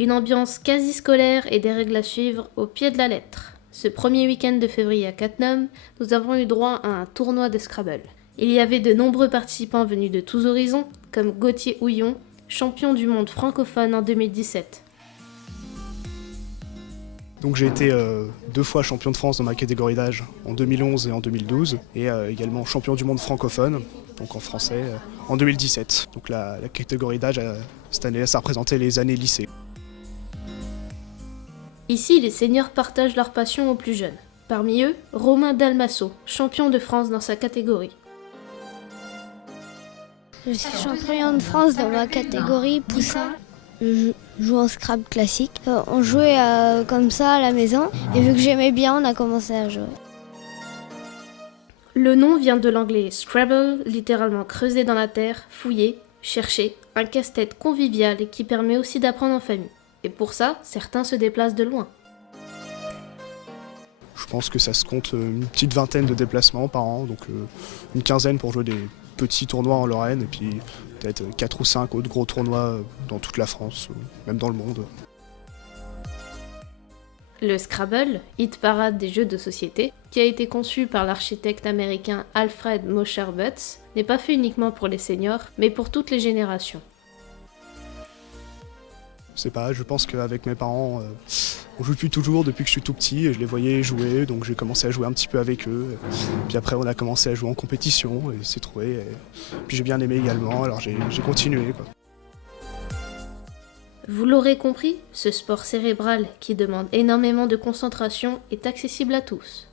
Une ambiance quasi scolaire et des règles à suivre au pied de la lettre. Ce premier week-end de février à Cattenom, nous avons eu droit à un tournoi de Scrabble. Il y avait de nombreux participants venus de tous horizons, comme Gauthier Houillon, champion du monde francophone en 2017. Donc j'ai été 2 fois champion de France dans ma catégorie d'âge, en 2011 et en 2012, et également champion du monde francophone, donc en français, en 2017. Donc la catégorie d'âge, cette année, ça représentait les années lycée. Ici, les seniors partagent leur passion aux plus jeunes. Parmi eux, Romain Dalmasso, champion de France dans sa catégorie. Je suis champion de France dans ma catégorie poussin. Je joue en Scrabble classique. On jouait comme ça à la maison et vu que j'aimais bien, on a commencé à jouer. Le nom vient de l'anglais Scrabble, littéralement creuser dans la terre, fouiller, chercher, un casse-tête convivial et qui permet aussi d'apprendre en famille. Et pour ça, certains se déplacent de loin. Je pense que ça se compte une petite vingtaine de déplacements par an, donc une quinzaine pour jouer des petits tournois en Lorraine, et puis peut-être 4 ou 5 autres gros tournois dans toute la France, même dans le monde. Le Scrabble, hit parade des jeux de société, qui a été conçu par l'architecte américain Alfred Mosher Butts, n'est pas fait uniquement pour les seniors, mais pour toutes les générations. Je sais pas, je pense qu'avec mes parents, on joue depuis toujours, depuis que je suis tout petit, et je les voyais jouer, donc j'ai commencé à jouer un petit peu avec eux. Puis après on a commencé à jouer en compétition, et c'est trouvé. Puis j'ai bien aimé également, alors j'ai continué, quoi. Vous l'aurez compris, ce sport cérébral qui demande énormément de concentration est accessible à tous.